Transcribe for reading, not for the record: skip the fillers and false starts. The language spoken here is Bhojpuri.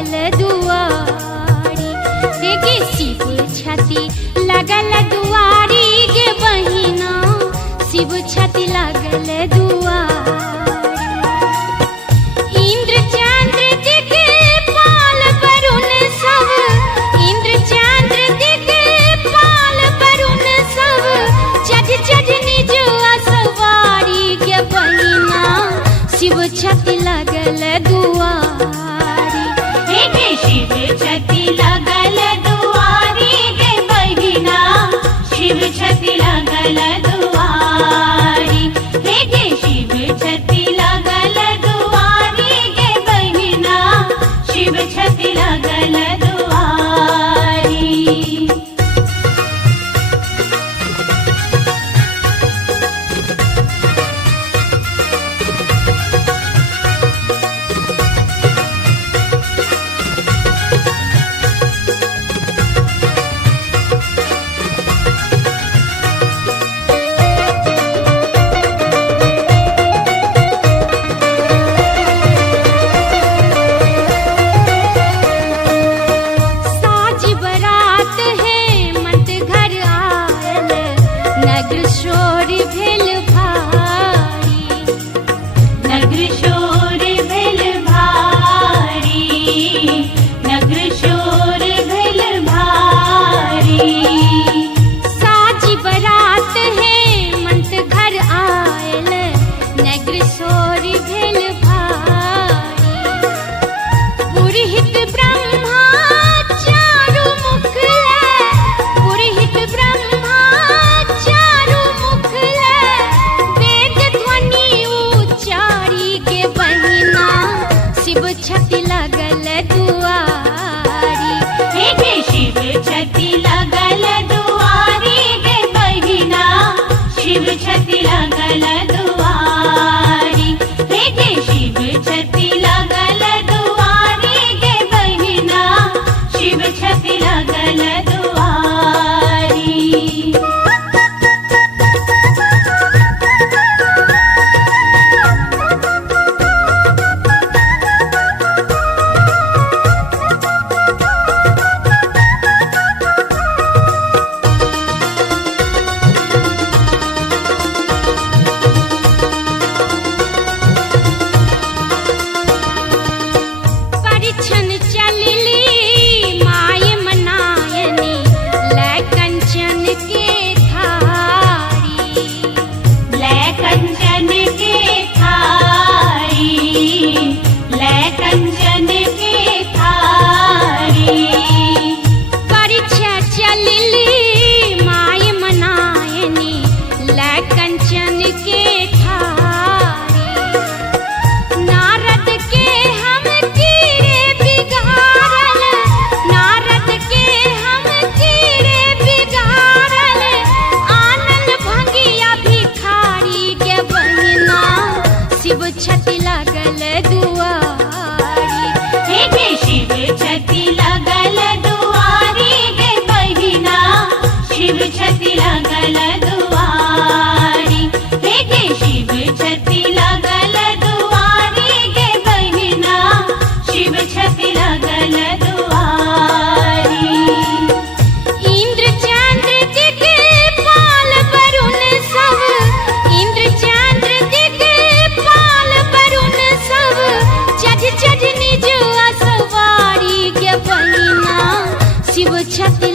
लागल दुआरी गे शिव छाती लागल दुआरी गे बहिना शिव छाती लागल दुआरी इंद्र चंद्र दिक्पाल वरुण सब इंद्र चंद्र दिक्पाल वरुण सब चढ़ चढ़ निज सवारी गे बहिना शिव छाती लागल दुआरी गे शिव छाती लागल दुआरी गे बहिना शिव छाती लागल दुआरी गे शिव छाती लागल दुआरी गे बहिना शिव छाती लागल दुआरी। नगर शोर भेल भारी नगर शोर भेल भारी नगर शोर भेल भारी साजी बरात है मंत घर आयल नगर शोर भेल भारी पुरोहित ब्रह्मा चारु मुख पुरोहित ब्रह्मा चारु मुख वेद ध्वनि उच्चारी के बहिना शिव छाती लागल दुआरी गे शिव छाती लागल दुआरी गे बहिना शिव छाती लागल दुआरी गे शिव छाती लागल दुआरी गे बहिना शिव छाती लागल दुआरी। परिछन चलली माय मनायनी लै कंचन के थारी लै कंचन के थारी लै कंचन के थारी परिछा चलली माय मनायनी लै कंचन के थारी नारद के हम कीड़े बिगाड़ल नारद के हम कीड़े बिगाड़ल आनंद भंगिया भिखारी के बहिना शिव छाती लागल दुआरी गे शिव छाती लागल दुआरी गे बहिना शिव छाती लागल दुआरी गे शिव छाती लागल दुआरी गे बहिना शिव छाती लागल दुआरी। इंद्र चंद्र दिक्पाल वरुण सब इंद्र चंद्र दिक्पाल वरुण सब चढ़ चढ़ निज सवारी के बहिना शिव छाती